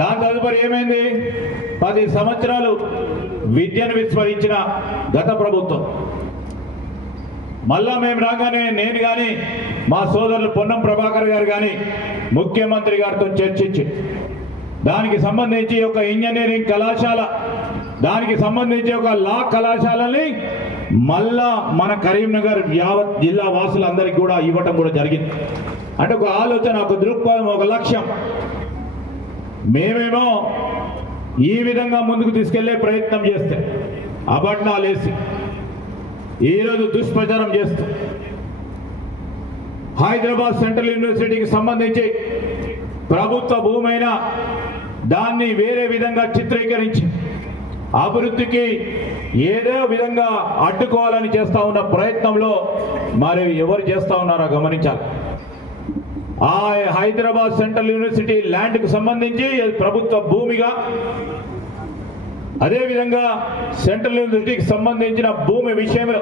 దాని తదుపరి ఏమైంది? 10 సంవత్సరాలు విద్యను విస్మరించిన గత ప్రభుత్వం. మళ్ళా మేము రాగానే నేను కానీ మా సోదరులు పొన్నం ప్రభాకర్ గారు కానీ ముఖ్యమంత్రి గారితో చర్చించి దానికి సంబంధించి ఒక ఇంజనీరింగ్ కళాశాల, దానికి సంబంధించి ఒక లా కళాశాలని మళ్ళా మన కరీంనగర్ యావత్ జిల్లా వాసులందరికీ కూడా ఇవ్వటం కూడా జరిగింది. అంటే ఒక ఆలోచన, ఒక దృక్పథం, ఒక లక్ష్యం. మేమేమో ఈ విధంగా ముందుకు తీసుకెళ్లే ప్రయత్నం చేస్తే అబద్ధాలు వేసి ఈరోజు దుష్ప్రచారం చేస్తూ హైదరాబాద్ సెంట్రల్ యూనివర్సిటీకి సంబంధించి ప్రభుత్వ భూమైనా దాన్ని వేరే విధంగా చిత్రీకరించి అభివృద్ధికి ఏదో విధంగా అడ్డుకోవాలని చేస్తా ఉన్న ప్రయత్నంలో మరి ఎవరు చేస్తా ఉన్నారో గమనించాలి. ఆ హైదరాబాద్ సెంట్రల్ యూనివర్సిటీ ల్యాండ్కు సంబంధించి ప్రభుత్వ భూమిగా, అదేవిధంగా సెంట్రల్ యూనివర్సిటీకి సంబంధించిన భూమి విషయంలో